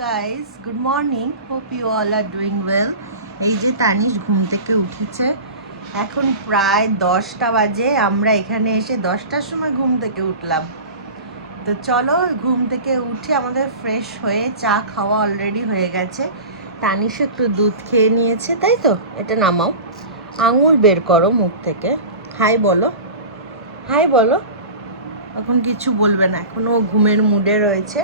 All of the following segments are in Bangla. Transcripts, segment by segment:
guys, good morning. Hope you all are doing well. এই যে তানিশ ঘুম থেকে উঠেছে। এখন প্রায় 10টা বাজে। আমরা এখানে এসে 10টার সময় ঘুম থেকে উঠলাম। তো চলো ঘুম থেকে উঠে আমাদের ফ্রেশ হয়ে চা খাওয়া অলরেডি হয়ে গেছে। তানিশ একটু দুধ খেয়ে নিয়েছে, তাই তো? এটা নামাও, আঙুল বের করো মুখ থেকে। হাই বলো, হাই বলো। এখন কিছু বলবে না, এখনো ঘুমের মুডে রয়েছে।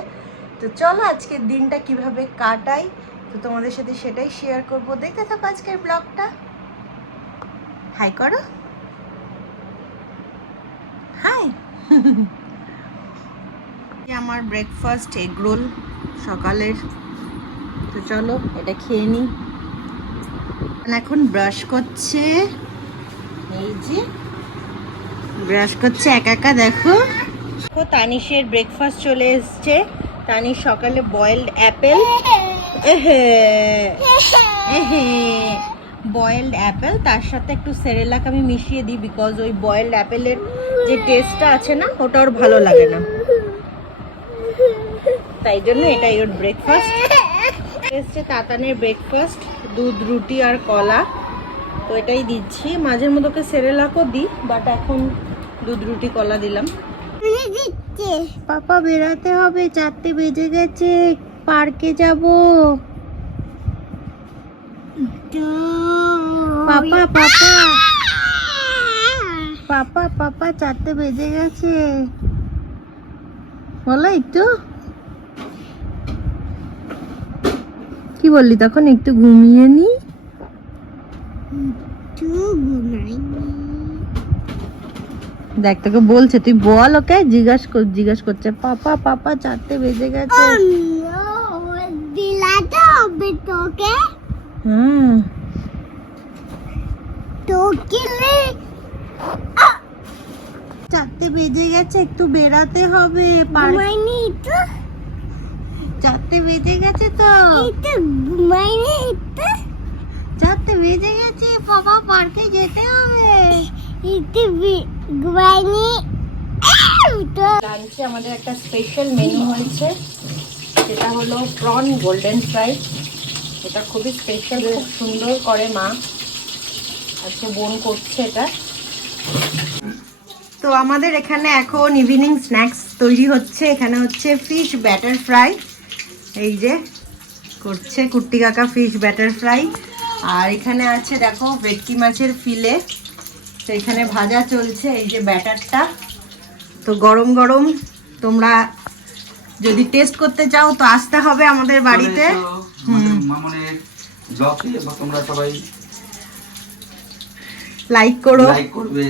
তো চলো আজকের দিনটা কিভাবে কাটাই তো তোমাদের সাথে সেটাই শেয়ার করব। দেখতে থাকো আজকের ব্লগটা। হাই করো, হাই। আমার ব্রেকফাস্ট এগ রোল সকালের। তো চলো এটা খেয়ে নিই। এখন ব্রাশ করছে, এই যে ব্রাশ করছে একা একা। দেখো তানিশের ব্রেকফাস্ট চলে এসছে। তানিশ সকালে বয়েলড অ্যাপেল, বয়েলড অ্যাপেল, তার সাথে একটু সেরেলাক আমি মিশিয়ে দিই, বিকজ ওই বয়েলড অ্যাপেলের যে টেস্টটা আছে না, ওটা ওর ভালো লাগে না, তাই জন্য এটাই ওর ব্রেকফাস্ট এসছে। তাতানের ব্রেকফাস্ট দুধ, রুটি আর কলা। তো এটাই দিচ্ছি। মাঝের মধ্যে ওকে সেরেলাকও দিই, বাট এখন দুধ, রুটি, কলা দিলাম। পাপা বেরাতে হবে, 4টে বেজে গেছে, পার্কে যাব। পাপা পাপা পাপা পাপা 4টে বেজে গেছে, বলো একটু। কি বললি তখন? একটু ঘুমিয়ে নি। দেখ তোকে বলছে, তুই বল ওকে। জিজ্ঞাস করছে পাপা পাপা 4টে বেজে গেছে। হুম, হ্যাঁ 4টে বেজে গেছে, একটু বেরাতে হবে। 4টে বেজে গেছে তো, 4টে বেজে গেছে, বাবা পার্কে যেতে হবে। লাঞ্চে আমাদের একটা স্পেশাল মেনু হয়েছে, সেটা হলো প্রন গোল্ডেন ফ্রাই। এটা খুবই স্পেশাল, খুব সুন্দর করে মা আজকে বোন করছে এটা। তো আমাদের এখানে এখন ইভিনিং স্ন্যাক্স তৈরি হচ্ছে। এখানে হচ্ছে ফিশ ব্যাটার ফ্রাই, এই যে করছে কুট্টি কাকা ফিশ ব্যাটার ফ্রাই। আর এখানে আছে দেখো ভেটকি মাছের ফিলে। তো এখানে ভাজা চলছে, এই যে ব্যাটারটা। তো গরম গরম তোমরা যদি টেস্ট করতে চাও তো আসতে হবে আমাদের বাড়িতে। তোমরা সবাই লাইক করো, লাইক করবে,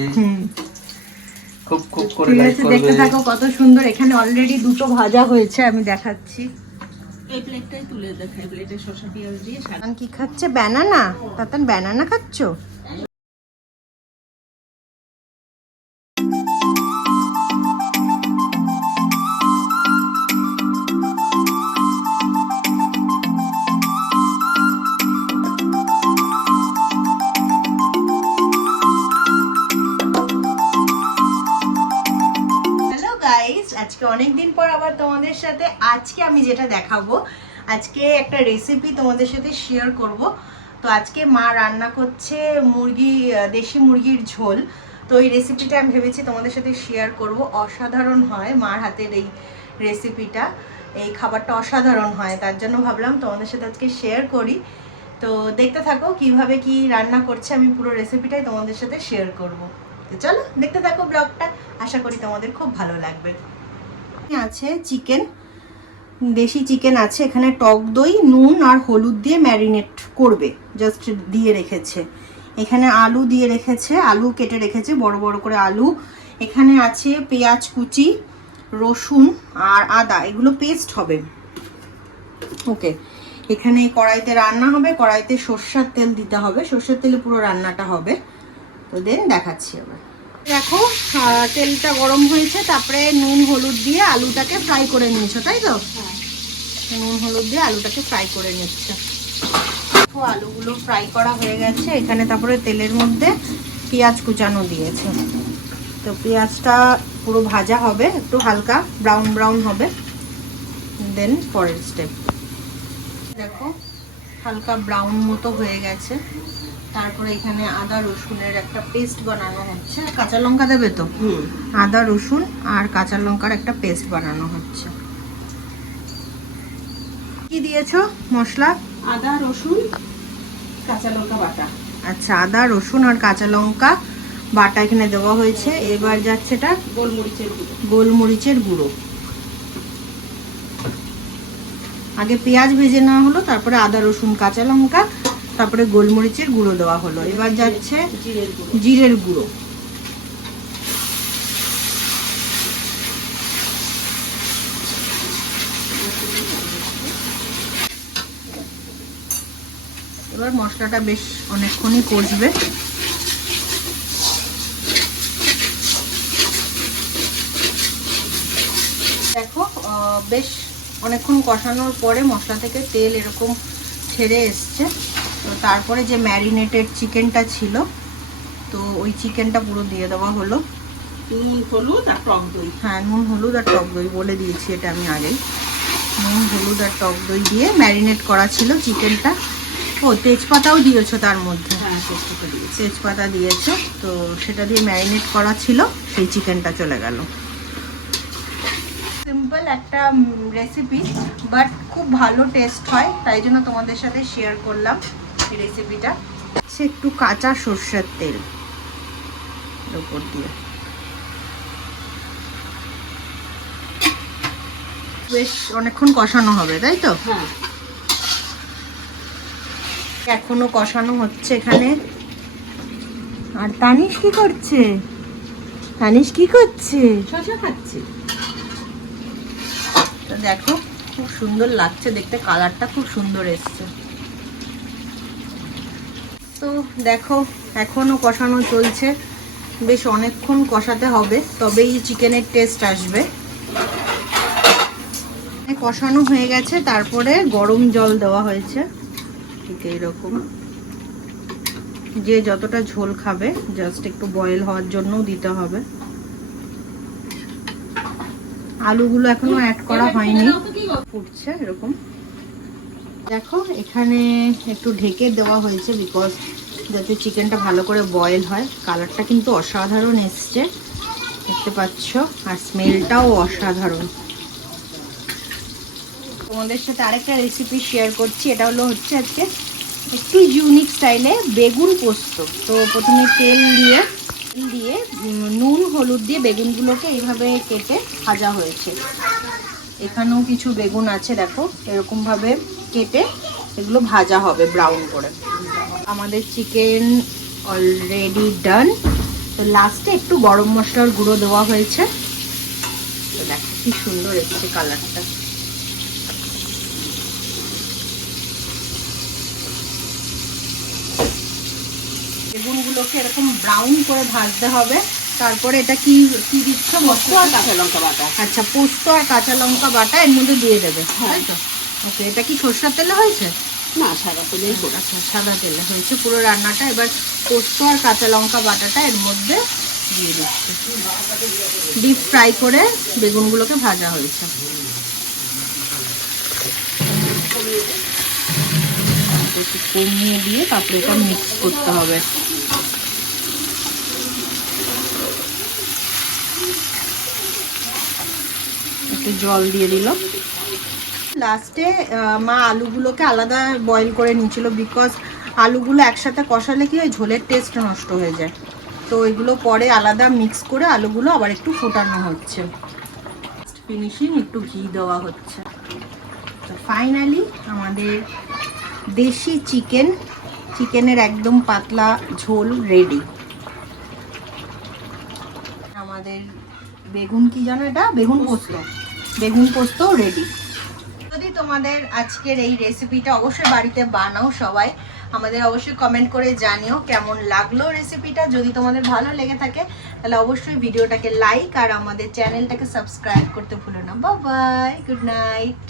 খুব খুব করে লাইক করবে। দেখতে থাকো কত সুন্দর। এখানে অলরেডি 2টো ভাজা হয়েছে, আমি দেখাচ্ছি। এই প্লেটটাই তুলে দেখাই, প্লেটে শসা পেঁয়াজ দিয়ে। তাতান কি খাচ্ছে? ব্যানানা। তাতান ব্যানানা খাচ্ছো? আজকে অনেকদিন পর আবার তোমাদের সাথে আজকে আমি যেটা দেখাবো, আজকে একটা রেসিপি তোমাদের সাথে শেয়ার করব। তো আজকে মা রান্না করছে মুরগি, দেশি মুরগির ঝোল। তো এই রেসিপিটা আমি ভেবেছি তোমাদের সাথে শেয়ার করব। অসাধারণ হয় মার হাতের এই রেসিপিটা, এই খাবারটা অসাধারণ হয়, তার জন্য ভাবলাম তোমাদের সাথে আজকে শেয়ার করি। তো দেখতে থাকো কিভাবে কি রান্না করছে, আমি পুরো রেসিপিটাই তোমাদের সাথে শেয়ার করব। তো চলো দেখতে থাকো ব্লগটা, আশা করি তোমাদের খুব ভালো লাগবে। আছে চিকেন, দেশি চিকেন আছে। এখানে টক দই, নুন আর হলুদ দিয়ে ম্যারিনেট করবে, জাস্ট দিয়ে রেখেছে। এখানে আলু দিয়ে রেখেছে, আলু কেটে রেখেছে বড় বড় করে আলু। এখানে আছে পেঁয়াজ কুচি, রসুন আর আদা, এগুলো পেস্ট হবে। ওকে, এখানে কড়াইতে রান্না হবে, কড়াইতে সর্ষের তেল দিতে হবে, সর্ষের তেলে পুরো রান্নাটা হবে। তো দেন দেখাচ্ছি আবার। দেখো তেলটা গরম হয়েছে, তারপরে নুন হলুদ দিয়ে আলুটাকে ফ্রাই করে নিয়েছো, তাই তো? নুন হলুদ দিয়ে আলুটাকে ফ্রাই করে নিচ্ছে। দেখো আলুগুলো ফ্রাই করা হয়ে গেছে। এখানে তারপরে তেলের মধ্যে পেঁয়াজ কুচানো দিয়েছে। তো পেঁয়াজটা পুরো ভাজা হবে, একটু হালকা ব্রাউন ব্রাউন হবে, দেন পরের স্টেপ। দেখো হালকা ব্রাউন মতো হয়ে গেছে। তারপরে এখানে আদা রসুনের একটা পেস্ট বানানো হচ্ছে। কাঁচা লঙ্কা দেবে তো? আদা রসুন আর কাঁচা লঙ্কার একটা পেস্ট বানানো হচ্ছে। কি দিয়েছো মশলা? আদা রসুন কাঁচা লঙ্কা বাটা। আচ্ছা, আদা রসুন আর কাঁচা লঙ্কা বাটা এখানে দেওয়া হয়েছে। এবার যাচ্ছে এটা গোলমরিচের গুঁড়ো। গোলমরিচের গুঁড়ো। আগে পেঁয়াজ ভেজে নেওয়া হলো, তারপরে আদা রসুন কাঁচা লঙ্কা, তারপরে গোলমরিচের গুঁড়ো দেওয়া হলো। এবার যাচ্ছে জিরের গুঁড়ো। এবার মশলাটা বেশ অনেকক্ষণই কষবে। দেখো বেশ অনেকক্ষণ কষানোর পরে মশলা থেকে তেল এরকম ছেড়ে এসছে। তো তারপরে যে ম্যারিনেটেড চিকেনটা ছিল, তো ওই চিকেনটা পুরো দিয়ে দেওয়া হলো। নুন হলুদ আর টক দই। হ্যাঁ, নুন হলুদ আর টক দই বলে দিয়েছি এটা আমি আগেই। নুন হলুদ আর টক দই দিয়ে ম্যারিনেট করা ছিল চিকেনটা। ও তেজপাতাও দিয়েছো তার মধ্যে? হ্যাঁ, তেজপাতা দিয়েছি। তেজপাতা দিয়েছো, তো সেটা দিয়ে ম্যারিনেট করা ছিল, সেই চিকেনটা চলে গেল। সিম্পল একটা রেসিপি, বাট খুব ভালো টেস্ট হয়, তাই জন্য তোমাদের সাথে শেয়ার করলাম এই রেসিপিটা। সে একটু কাঁচা সর্ষের তেল উপর দিয়ে বেশ অনেকক্ষণ কষানো হবে, তাই তো? হ্যাঁ, এখনো কষানো হচ্ছে এখানে। আর তানিশ কি করছে? তানিশ কি করছে? শসা খাচ্ছি। তো দেখো খুব সুন্দর লাগছে দেখতে, কালারটা খুব সুন্দর এসছে। তো দেখো এখনো কষানো চলছে, বেশ অনেকক্ষণ কষাতে হবে, তবেই চিকেনের টেস্ট আসবে। কষানো হয়ে গেছে, তারপরে গরম জল দেওয়া হয়েছে ঠিক এইরকম। যে যতটা ঝোল খাবে জাস্ট একটু বয়েল হওয়ার জন্যও দিতে হবে। আলুগুলো এখনো অ্যাড করা হয়নি, ফুটছে এরকম। দেখো এখানে একটু ঢেকে দেওয়া হয়েছে বিকজ যাতে চিকেনটা ভালো করে বয়েল হয়। কালারটা কিন্তু অসাধারণ এসছে, দেখতে পাচ্ছ, আর স্মেলটাও অসাধারণ। তোমাদের সাথে আরেকটা রেসিপি শেয়ার করছি। এটা হচ্ছে আজকে একটু ইউনিক স্টাইলে বেগুন পোস্ত। তো প্রথমে তেল দিয়ে নুন হলুদ দিয়ে বেগুনগুলোকে এইভাবে কেটে ভাজা হয়েছে। এখানেও কিছু বেগুন আছে, দেখো এরকমভাবে কেটে এগুলো ভাজা হবে ব্রাউন করে। আমাদের চিকেন অলরেডি ডান। তো লাস্টে একটু গরম মশলার গুঁড়ো দেওয়া হয়েছে। তো দেখো কি সুন্দর এসেছে কালারটা। বেগুনগুলোকে এরকম ব্রাউন করে ভাজতে হবে। তারপরে এটা কি কি দিচ্ছ? পোস্ত আর কাঁচা লঙ্কা বাটা। আচ্ছা, পোস্ত আর কাঁচা লঙ্কা বাটা এর মধ্যে দিয়ে দেবে, তাই তো? ওকে, এটা কি সরষের তেলে হয়েছে? না, সাদা তেলেই করি। আচ্ছা, সাদা তেলে হয়েছে পুরো রান্নাটা। এবার পোস্ত আর কাঁচা লঙ্কা বাটাটা এর মধ্যে দিয়ে দিচ্ছি। ডিপ ফ্রাই করে বেগুনগুলোকে ভাজা হয়েছে। একটু কমিয়ে দিয়ে তারপরে এটা মিক্স করতে হবে। একটু জল দিয়ে দিল। লাস্টে মা আলুগুলোকে আলাদা বয়েল করে নিয়েছিল, বিকজ আলুগুলো একসাথে কষালে কি হয়, ঝোলের টেস্ট নষ্ট হয়ে যায়। তো এগুলো পরে আলাদা মিক্স করে আলুগুলো আবার একটু ফোটানো হচ্ছে। ফিনিশিং একটু ঘি দেওয়া হচ্ছে। তো ফাইনালি আমাদের দেশি চিকেনের একদম পাতলা ঝোল রেডি। আমাদের বেগুন কি জানো, এটা বেগুন পোস্ত রেডি। যদি তোমাদের আজকের এই রেসিপিটা অবশ্যই বাড়িতে বানাও সবাই, আমাদের অবশ্যই কমেন্ট করে জানিও কেমন লাগলো রেসিপিটা। যদি তোমাদের ভালো লেগে থাকে তাহলে অবশ্যই ভিডিওটাকে লাইক আর আমাদের চ্যানেলটাকে সাবস্ক্রাইব করতে ভুলো না। Bye bye, good night.